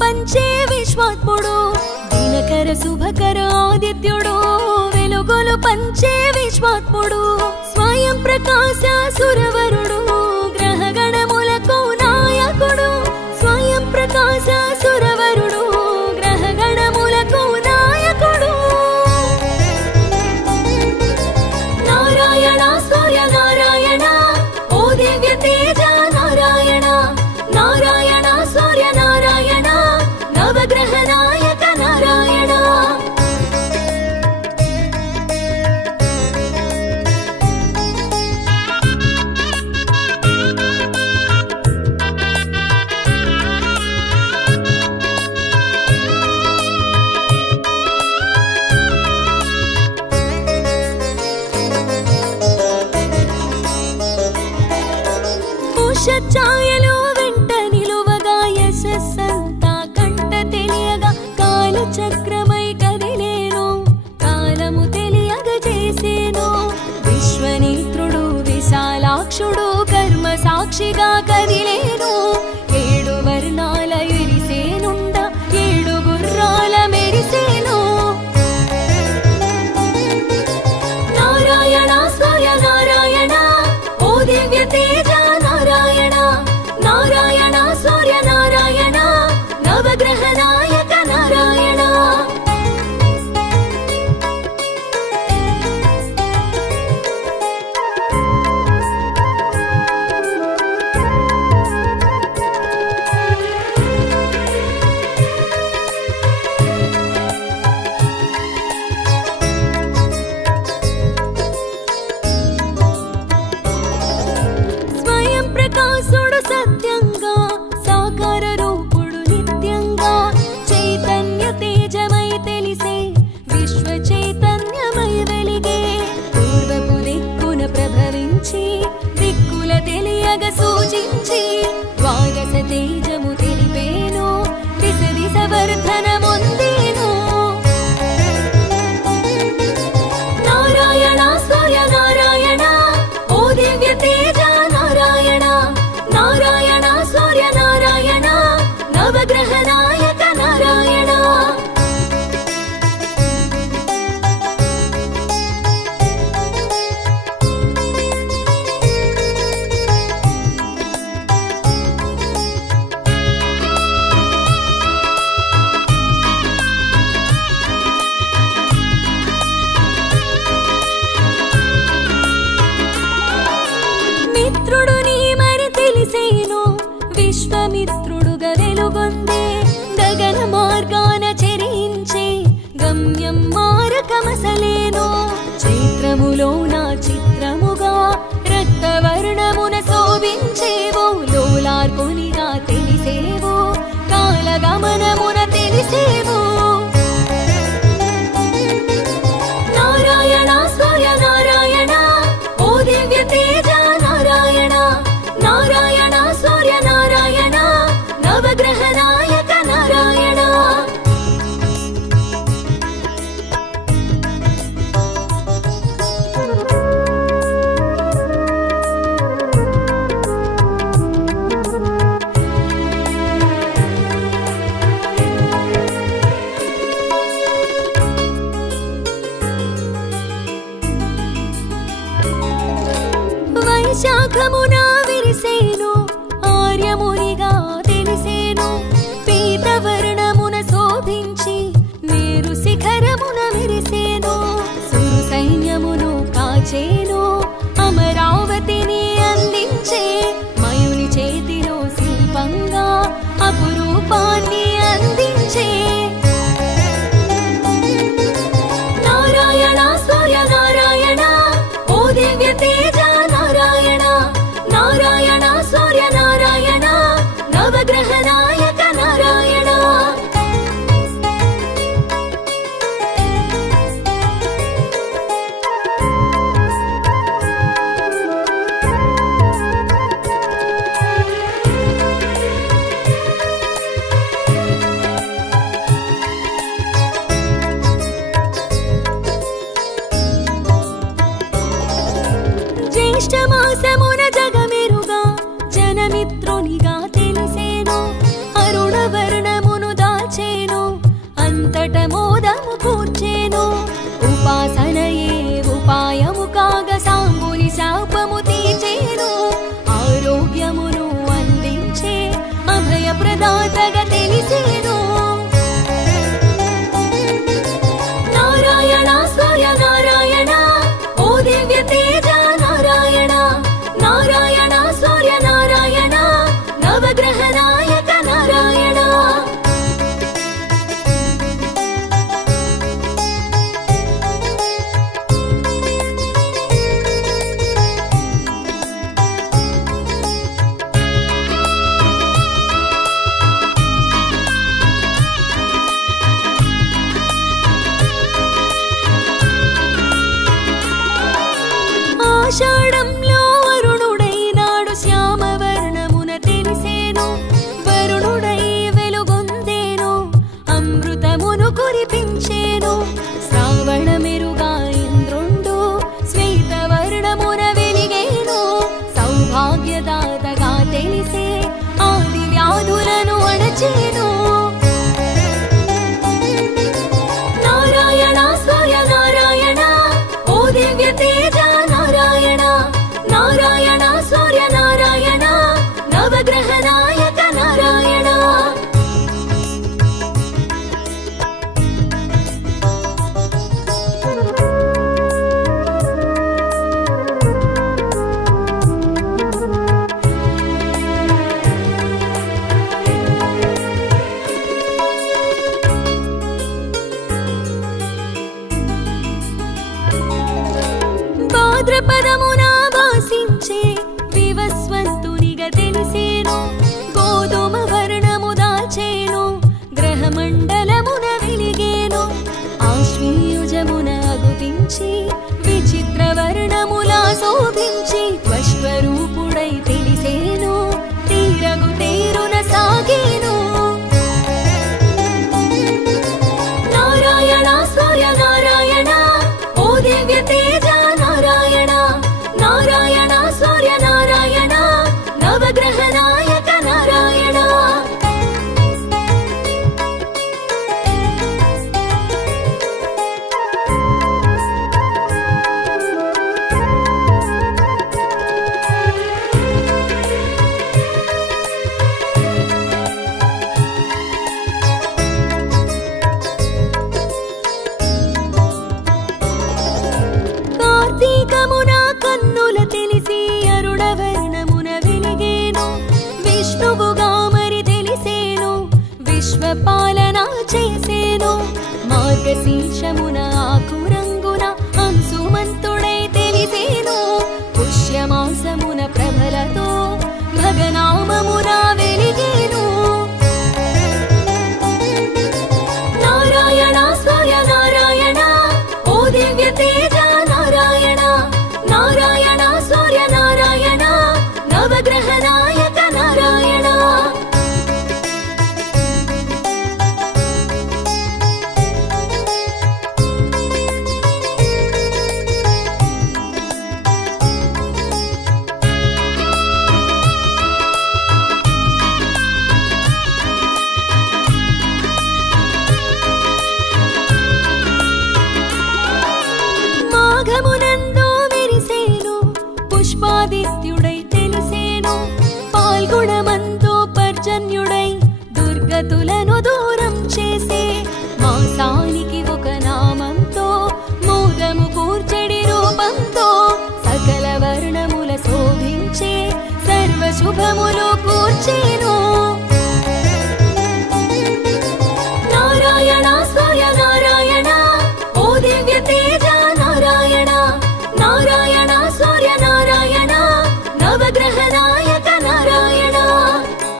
పంచే విశ్వాత్ముడు దినకర శుభకర ఆదిత్యుడు వెలుగులు పంచే విశ్వాత్ముడు స్వయం ప్రకాశ సురవరుడు గ్రహగణములకు నాయకుడు స్వయం ప్రకాశ సురవరుడు గ్రహగణములకు నాయకుడు నారాయణ సూర్య నారాయణ ఓ దివ్య తేజ నారాయణ నారాయణ సూర్య నారాయణ నవగ్రహ నాయక నారాయణ ఛాయలు వెంట నిలువగా యశస్సంతా కంట తెలియగా కాలచక్రమై కదిలేను కాలము తెలియగ చేసేను విశ్వనేత్రుడు విశాలాక్షుడు కర్మ సాక్షిగా కదిలేను ఏడు వర్ణాల ఎరిసేనుండ ఏడు గుర్రాల మెరిసేను నారాయణ సూర్య నారాయణ ఓ దివ్య తేజ నారాయణ నారాయణ సూర్య నారాయణ నవగ్రహ నాయక నారాయణ స్వయం ప్రకాశుడు సత్యంగా సాకార రూపుడు నిత్యంగా చైతన్య తేజమై తెలిసే విశ్వ చైతన్యమై వెలిగే పూర్వపు దిక్కున ప్రభవించి దిక్కుల తెలియగ సూచించి ద్వాదశ తేజము తెలిపేను దిశ దిశ వర్ధనమొందేను నారాయణ సూర్య నారాయణ ఓ దివ్య తేజ నారాయణ నారాయణ సూర్య నారాయణ నవగ్రహ నాయక నారాయణ మిత్రుడు నీ మరి తెలిసేను విశ్వమిత్రుడుగా వెలుగొందే గగన మార్గాన చెరించే గమ్యం మారకమసలేను చైత్రములో నా చిత్రముగా రక్తవర్ణమున శోభించేవో లోలార్కునిగా తెలిసేవో కాలగమనమున తెలిసేవో నారాయణ సూర్య నారాయణ ఓ దివ్య తేజ నారాయణ నారాయణ సూర్య నారాయణ నవగ్రహ నాయక నారాయణ వైశాఖమున విరిసేను ఆర్యమునిగా తెలిసేను పీతవర్ణమున శోభించి మేరు శిఖరమున విరిసేను సురు సైన్యమును కాచేను అమరావతిని అందించే మయుని చేతిలో శిల్పంగా అపురూపాన్ని అందించే నారాయణ సూర్య నారాయణ ఓ దివ్య తేజ నారాయణ నారాయణ సూర్య నారాయణ నవగ్రహ నాయక నారాయణ జ్యేష్ఠమాసమున జగమెరుగా జనమిత్రునిగా తెలిసేను అరుణ వర్ణమును అంతట మోదము కూర్చేను. ఉపాసనయే ఉపాయము కాగ సాంబుని శాపము తీర్చేను. ఆరోగ్యమును అందించే అభయ ప్రదాతగా తెలిసేను. నారాయణ సూర్య నారాయణ ఓ దివ్య తేజ నారాయణ. నారాయణ సూర్య నారాయణ నవగ్రహ నాయక నారాయణ. ఆషాఢంలో వరుణుడైనాడు శ్యామవర్ణమున తెలిసేను. వరుణుడై వెలుగొందేను అమృతమును కురిపించేను. శ్రావణ మెరుగా ఇంద్రుండు శ్వేతవర్ణమున వెలిగేను. సౌభాగ్యదాతగా తెలిసే ఆది వ్యాధులను అణచేను. నారాయణ సూర్య నారాయణ ఓ దివ్య తేజ నారాయణ. నారాయణ సూర్య నారాయణ నవగ్రహ నాయక నారాయణ. భాద్రపదమున వాసించే వివస్వంతునిగా తెలిసేను. గోధుమ వర్ణము దాల్చేను గ్రహమండలమున వెలిగేను. ఆశ్వీయుజమున అగుపించి విచిత్ర వర్ణములా శోభించి శ్వరూపుడై తెలిసేను. తీరగు తేరున సాగేను. నారాయణ సూర్య నారాయణ ఓ దివ్య తేజ నారాయణ. నారాయణ సూర్య నారాయణ నవగ్రహ నాయక నారాయణ. కార్తీకమున కన్నుల తెలిసి అరుణవర్ణమున వెలిగేను. విష్ణువుగా మరి తెలిసేను. విశ్వపాలన చేసేను. మార్గశీర్షమున ఆకురంగున అంశుమంతుడై తెలిసేను. పుష్యమాసమున ప్రభలతో భగనామమున వెలిగేను. నారాయణ సూర్య నారాయణ ఓ దివ్య తేజ నారాయణ. నారాయణ సూర్య నారాయణ నవగ్రహ నాయక నారాయణ. మాఘమునందు విరిసేను. పుష్పాదిత్యుడై తెలిసేను. పాల్గొనమందు పర్జన్యుడై దుర్గతులను దూరం చేసే మాసానికి ఒక నామంతో మోదము కూర్చడి రూపంతో సకల వర్ణముల శోభించే సర్వ శుభములు కూర్చేను.